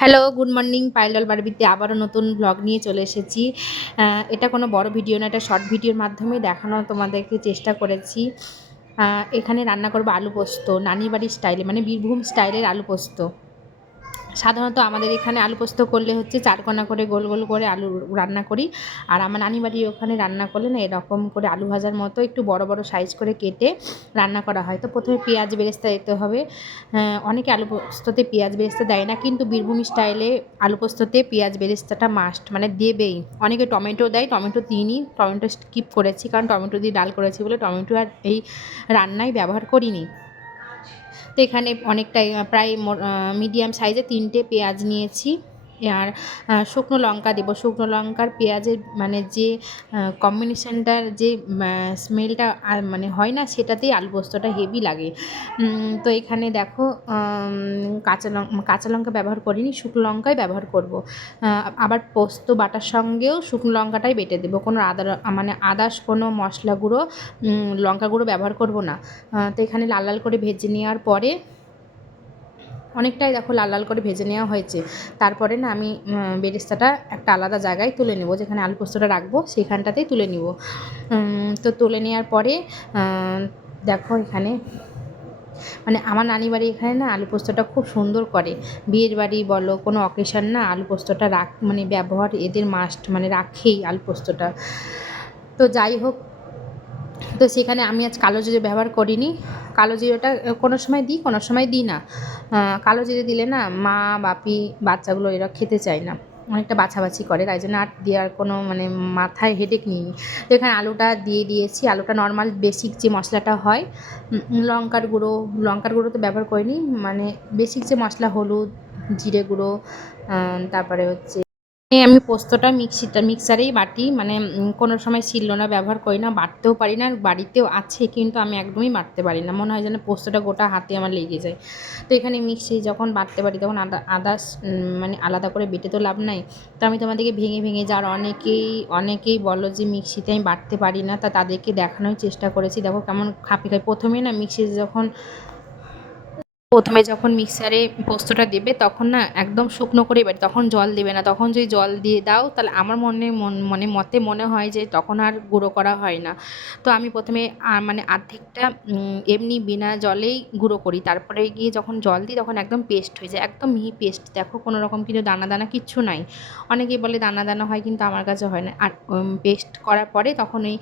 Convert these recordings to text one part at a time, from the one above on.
Hello, good morning. Payel বারবিতে আবারও নতুন ব্লগ নিয়ে চলে এসেছি। এটা কোনো বড় ভিডিও না, এটা শর্ট ভিডিওর মাধ্যমে দেখানো তোমাদেরকে চেষ্টা করেছি। এখানে রান্না করবো আলু পোস্ত, নানির বাড়ির স্টাইলে, মানে বীরভূম স্টাইলের আলু পোস্ত। সাধারণত আমাদের এখানে আলু পোস্ত করলে হচ্ছে চারকোনা করে গোল গোল করে আলু রান্না করি। আর আমার নানি বাড়ি ওখানে রান্না করলে না এরকম করে আলু ভাজার মতো একটু বড় বড় সাইজ করে কেটে রান্না করা হয়। তো প্রথমে পেঁয়াজ বেরেস্তা দিতে হবে। অনেকে আলু পোস্ততে পেঁয়াজ বেরেস্তা দেয় না, কিন্তু বীরভূম স্টাইলে আলু পোস্ততে পেঁয়াজ বেরেস্তাটা মাস্ট, মানে দেবেই। অনেকে টমেটো দেয়, টমেটো দিইনি, টমেটো স্কিপ করেছি, কারণ টমেটো দিয়ে ডাল করেছি বলে টমেটো আর এই রান্নায় ব্যবহার করিনি। তো এখানে অনেকটাই প্রায় মিডিয়াম সাইজে 3টে পেঁয়াজ নিয়েছি। আর শুকনো লঙ্কা দেবো। শুকনো লঙ্কার পেঁয়াজের মানে যে কম্বিনেশনটার যে স্মেলটা মানে হয় না, সেটাতেই আলু পোস্তটা হেভি লাগে। তো এখানে দেখো কাঁচা লঙ্কা ব্যবহার করিনি, শুকনো লঙ্কাই ব্যবহার করব। আবার পোস্ত বাটার সঙ্গেও শুকনো লঙ্কাটাই বেটে দেবো, কোনো মানে আদার্স কোনো মশলা গুঁড়ো, লঙ্কা গুঁড়ো ব্যবহার করব না। তো এখানে লাল লাল করে ভেজে নেওয়ার পরে অনেকটাই দেখো লাল লাল করে ভেজে নেওয়া হয়েছে। তারপরে না আমি বেরেস্তাটা একটা আলাদা জায়গায় তুলে নেব, যেখানে আলু পোস্তটা রাখবো সেখানটাতেই তুলে নেব। তো তুলে নেওয়ার পরে দেখো এখানে মানে আমার নানি বাড়ি এখানে না আলু পোস্তটা খুব সুন্দর করে। বিয়ের বাড়ি বলো, কোনো অকেশন না আলু পোস্তটা মানে ব্যবহার এদের মাস্ট, মানে রাখেই আলু পোস্তটা। তো যাই হোক, তো সেখানে আমি আজ কালো জিরে ব্যবহার করিনি। কালো জিরেটা কোনো সময় দিই, কোনো সময় দিই না। কালো জিরে দিলে না মা বাপি বাচ্চাগুলো এরা খেতে চায় না, অনেকটা বাছাবাছি করে, তাই জন্য আর দেওয়ার কোনো মানে মাথায় হেডেক নিইনি। তো এখানে আলুটা দিয়ে দিয়েছি। আলুটা নর্মাল বেসিক যে মশলাটা হয়, লঙ্কার গুঁড়ো তো ব্যবহার করিনি, মানে বেসিক যে মশলা, হলুদ, জিরে গুঁড়ো, তারপরে হচ্ছে আমি পোস্তটা মিক্সারেই বাটি, মানে কোনো সময় শিলনোড়া ব্যবহার করি না, বাটতেও পারি না। আর বাড়িতেও আছে, কিন্তু আমি একদমই বাটতে পারি না, মনে হয় যেন পোস্তটা গোটা হাতে আমার লেগে যায়। তো এখানে মিক্সি যখন বাটতে পারি তখন আদার্স মানে আলাদা করে বেটে তো লাভ নাই। তো আমি তোমাদেরকে ভেঙে ভেঙে, যার অনেকেই বলো যে মিক্সিতে আমি বাটতে পারি না, তাদেরকে দেখানোর চেষ্টা করেছি। দেখো কেমন খাপি খাই। প্রথমে যখন মিক্সারে পোস্তটা দেবে তখন না একদম শুকনো করেই বাটি, তখন জল দেবে না। তখন যদি জল দিয়ে দাও তাহলে আমার মনে হয় যে তখন আর গুঁড়ো করা হয় না। তো আমি প্রথমে মানে আর্ধেকটা এমনি বিনা জলেই গুঁড়ো করি, তারপরে গিয়ে যখন জল দিই তখন একদম পেস্ট হয়ে যায়, একদম মিহি পেস্ট। দেখো কোনো রকম কিন্তু দানা দানা কিচ্ছু নাই। অনেকেই বলে দানা দানা হয়, কিন্তু আমার কাছে হয় না। আর পেস্ট করার পরে তখন ওই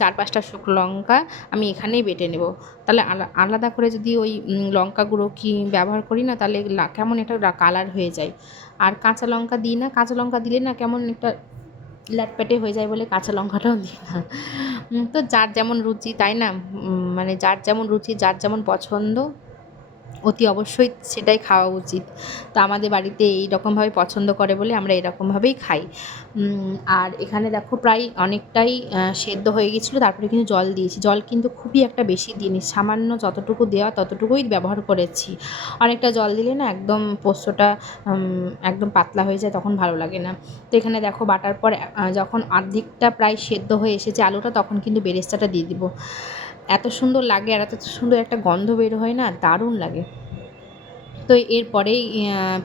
4-5টা শুকনো লঙ্কা আমি এখানেই বেটে নেব। তাহলে আলাদা করে যদি ওই লঙ্কা গুঁড়ো কি ব্যবহার করি না, তাহলে কেমন একটা কালার হয়ে যায়। আর কাঁচা লঙ্কা দিই না, কাঁচা লঙ্কা দিলে না কেমন একটা ল্যাটপ্যাটে হয়ে যায় বলে কাঁচা লঙ্কাটাও দিই না। তো যার যেমন রুচি, তাই না? মানে যার যেমন রুচি, যার যেমন পছন্দ, অতি অবশ্যই সেটাই খাওয়া উচিত। তো আমাদের বাড়িতে এইরকমভাবে পছন্দ করে বলে আমরা এরকমভাবেই খাই। আর এখানে দেখো প্রায় অনেকটাই সেদ্ধ হয়ে গেছিলো, তারপরে কিন্তু জল দিয়েছি। জল কিন্তু খুবই একটা বেশি দিইনি, সামান্য যতটুকু দেওয়া ততটুকুই ব্যবহার করেছি। অনেকটা জল দিলে না একদম পোস্তটা একদম পাতলা হয়ে যায়, তখন ভালো লাগে না। তো এখানে দেখো বাটার পর যখন অর্ধেকটা প্রায় সেদ্ধ হয়ে এসেছে আলুটা, তখন কিন্তু বেরেস্তাটা দিয়ে দিব। এত সুন্দর লাগে আর এত সুন্দর একটা গন্ধ বের হয় না, দারুণ লাগে। তো এরপরেই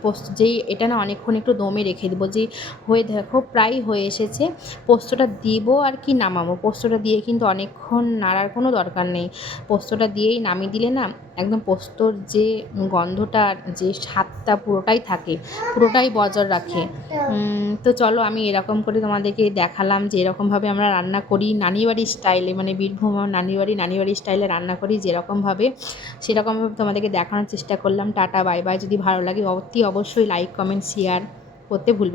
পোস্ত যেই এটা না অনেকক্ষণ একটু দমে রেখে দেবো, যে হয়ে দেখো প্রায় হয়ে এসেছে। পোস্তটা দিব আর কি নামাবো, পোস্তটা দিয়ে কিন্তু অনেকক্ষণ নাড়ার কোনো দরকার নেই। পোস্তটা দিয়েই নামিয়ে দিলে না একদম পোস্তর যে গন্ধটা, যে স্বাদটা পুরোটাই থাকে, পুরোটাই বজায় রাখে। তো চলো আমি এরকম করে তোমাদেরকে দেখালাম যে এরকমভাবে আমরা রান্না করি নানির বাড়ির স্টাইলে, মানে বীরভূম নানির বাড়ির স্টাইলে রান্না করি যেরকমভাবে, সেরকমভাবে তোমাদেরকে দেখানোর চেষ্টা করলাম। Tata, bye bye. যদি ভালো লাগে অতি অবশ্যই লাইক, কমেন্ট, শেয়ার করতে ভুলবে না।